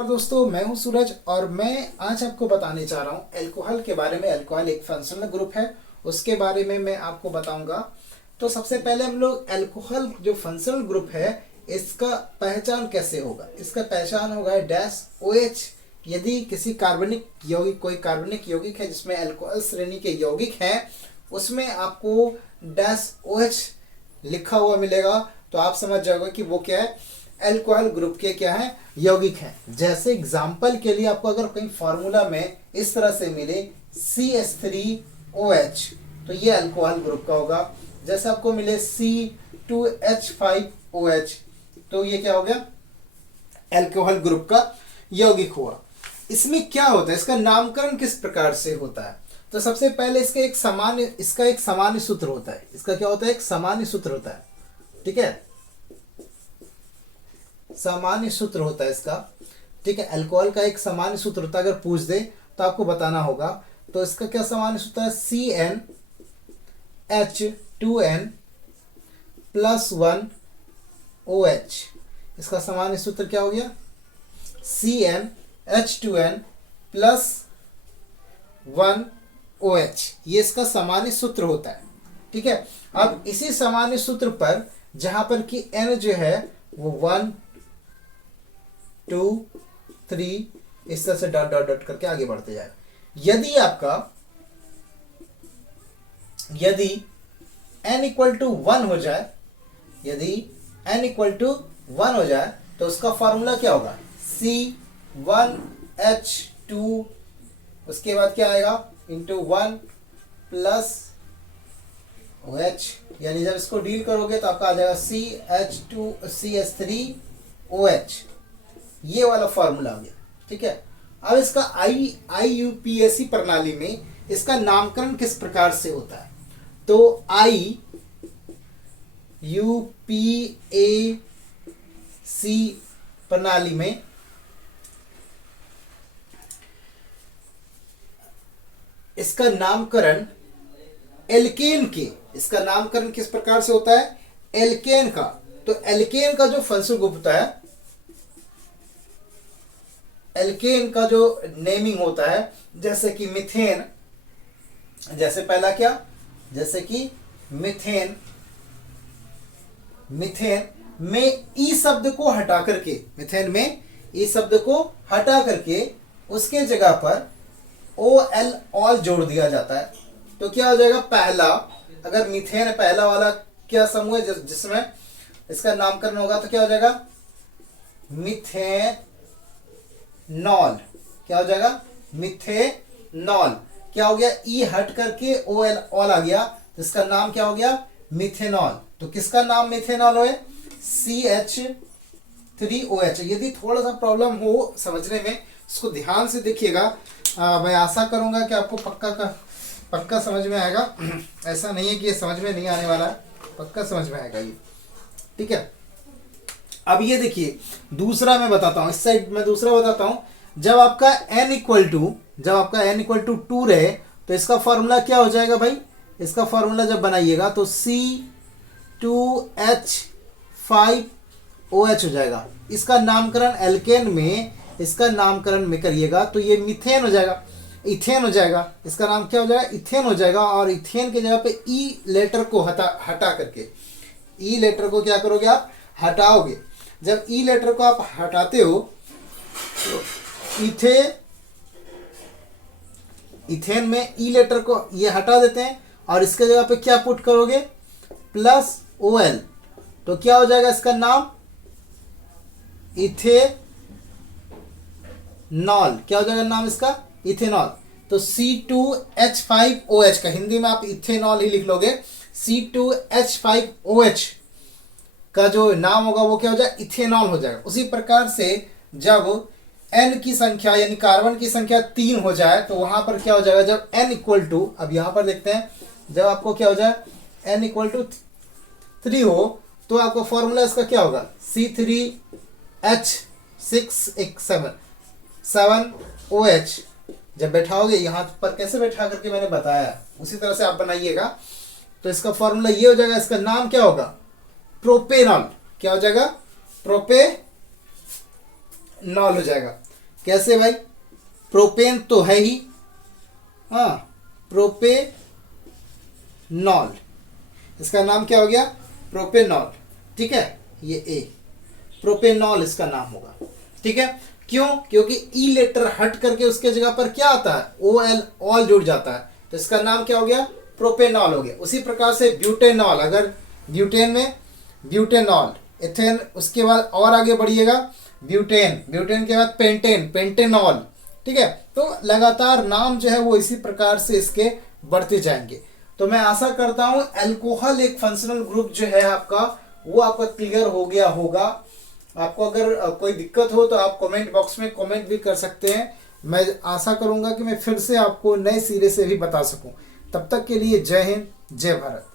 दोस्तों, मैं हूं सूरज और मैं आज आपको बताने जा रहा हूं अल्कोहल के बारे में। अल्कोहल एक फंक्शनल ग्रुप है, उसके बारे में मैं आपको बताऊंगा। तो सबसे पहले हम लोग अल्कोहल जो फंक्शनल ग्रुप है इसका पहचान कैसे होगा। इसका पहचान होगा डैश OH। यदि किसी कार्बनिक यौगिक कोई कार्बनिक यौगिक है जिसमें अल्कोहल श्रेणी के यौगिक हैं उसमें आपको डैश OH लिखा हुआ मिलेगा तो आप समझ जाओगे कि वो क्या है, अल्कोहल ग्रुप के क्या है, यौगिक हैं। जैसे एग्जांपल के लिए आपको अगर कहीं फार्मूला में इस तरह से मिले CH3OH तो ये अल्कोहल ग्रुप का होगा। जैसे आपको मिले C2H5OH तो ये क्या हो गया, अल्कोहल ग्रुप का यौगिक हुआ। इसमें क्या होता है, इसका नामकरण किस प्रकार से होता है। तो सबसे पहले इसका एक सामान्य सूत्र होता है। इसका क्या होता है, एक सामान्य सूत्र होता है। ठीक है, सामान्य सूत्र होता है इसका। ठीक है, अल्कोहल का एक सामान्य सूत्र होता है। अगर पूछ दे तो आपको बताना होगा। तो इसका क्या सामान्य सूत्र है, CnH2n+1OH। इसका सामान्य सूत्र क्या हो गया, CnH2n+1OH। ये इसका सामान्य सूत्र होता है। ठीक है, अब इसी सामान्य सूत्र पर जहां पर कि N जो है वो 1 2 3 इस तरह से डॉट डॉट डॉट करके आगे बढ़ते जाएगा। यदि n इक्वल टू 1 हो जाए, तो उसका फॉर्मूला क्या होगा, C1H2 उसके बाद क्या आएगा इंटू 1+OH। यानी जब इसको डील करोगे तो आपका आ जाएगा CH3OH। ये वाला फॉर्मूला हो गया। ठीक है, अब इसका IUPAC प्रणाली में इसका नामकरण किस प्रकार से होता है। तो IUPAC प्रणाली में इसका नामकरण इसका नामकरण किस प्रकार से होता है, एल्केन का। तो एल्केन का जो फंक्शनल ग्रुप होता है, एल्केन का जो नेमिंग होता है, जैसे कि मिथेन, जैसे पहला क्या, जैसे कि मिथेन में ई शब्द को हटा करके उसके जगह पर OL ऑल जोड़ दिया जाता है। तो क्या हो जाएगा, पहला, अगर मीथेन पहला वाला क्या समूह है जिसमें इसका नामकरण होगा तो क्या हो जाएगा, मिथेनॉल। क्या हो जाएगा, मिथेनॉल। क्या हो गया, ई हट करके OL ऑल आ गया तो इसका नाम क्या हो गया, मिथेनॉल। तो किसका नाम मिथेनॉल है, CH3OH। यदि थोड़ा सा प्रॉब्लम हो समझने में, इसको ध्यान से देखिएगा। मैं आशा करूंगा कि आपको पक्का समझ में आएगा। ऐसा नहीं है कि ये समझ में नहीं आने वाला है, पक्का समझ में आएगा ये। ठीक है, अब ये देखिए दूसरा मैं बताता हूं, इस साइड में दूसरा बताता हूं। जब आपका n इक्वल टू 2 रहे तो इसका फॉर्मूला क्या हो जाएगा भाई, इसका फॉर्मूला जब बनाइएगा तो C2H5OH हो जाएगा। इसका नामकरण एल्केन में, इसका नामकरण में करिएगा तो ये मिथेन हो जाएगा, इथेन हो जाएगा। इसका नाम क्या हो जाएगा, इथेन हो जाएगा। और इथेन के जगह पे ई लेटर को हटा करके, ई लेटर को क्या करोगे, आप हटाओगे। जब ई लेटर को आप हटाते हो तो इथेन में ई लेटर को ये हटा देते हैं और इसके जगह पे क्या पुट करोगे, +OL। तो क्या हो जाएगा, इसका नाम इथेनॉल। क्या हो जाएगा नाम इसका, इथेनॉल। तो C2H5OH का हिंदी में आप इथेनॉल ही लिख लोगे। C2H5OH का जो नाम होगा वो क्या हो जाएगा, इथेनॉल हो जाएगा। उसी प्रकार से जब N की संख्या यानी कार्बन की संख्या 3 हो जाए तो वहां पर क्या हो जाएगा, जब N इक्वल टू, अब यहां पर देखते हैं, जब आपको क्या हो जाए N इक्वल टू 3 हो तो आपका फॉर्मूला इसका क्या होगा, C3H7OH। जब बैठाओगे यहां पर कैसे बैठा करके मैंने बताया उसी तरह से आप बनाइएगा तो इसका फॉर्मूला ये हो जाएगा। इसका नाम क्या होगा, प्रोपेनॉल। क्या हो जाएगा, प्रोपेनॉल हो जाएगा। कैसे भाई, प्रोपेन तो है ही, हाँ, प्रोपेनॉल, इसका नाम क्या हो गया, प्रोपेनॉल, ठीक है, ये ए, प्रोपेनॉल इसका नाम होगा, ठीक है। क्यों, क्योंकि ई लेटर हट करके उसके जगह पर क्या आता है, ओ एल, ऑल जुड़ जाता है, तो इसका नाम क्या हो गया, प्रोपेनॉल हो गया। उसी प्रकार से ब्यूटेनॉल, अगर ब्यूटेन में ब्यूटेनॉल, एथेन, उसके बाद और आगे बढ़िएगा ब्यूटेन, ब्यूटेन के बाद पेंटेन, पेंटेनॉल, ठीक है। तो लगातार नाम जो है वो इसी प्रकार से इसके बढ़ते जाएंगे। तो मैं आशा करता हूं अल्कोहल एक फंक्शनल ग्रुप जो है आपका, वो आपका क्लियर हो गया होगा। आपको अगर कोई दिक्कत हो तो आप कमेंट बॉक्स में कमेंट भी कर सकते हैं। मैं आशा करूंगा कि मैं फिर से आपको नए सिरे से भी बता सकूं। तब तक के लिए जय हिंद, जय भारत।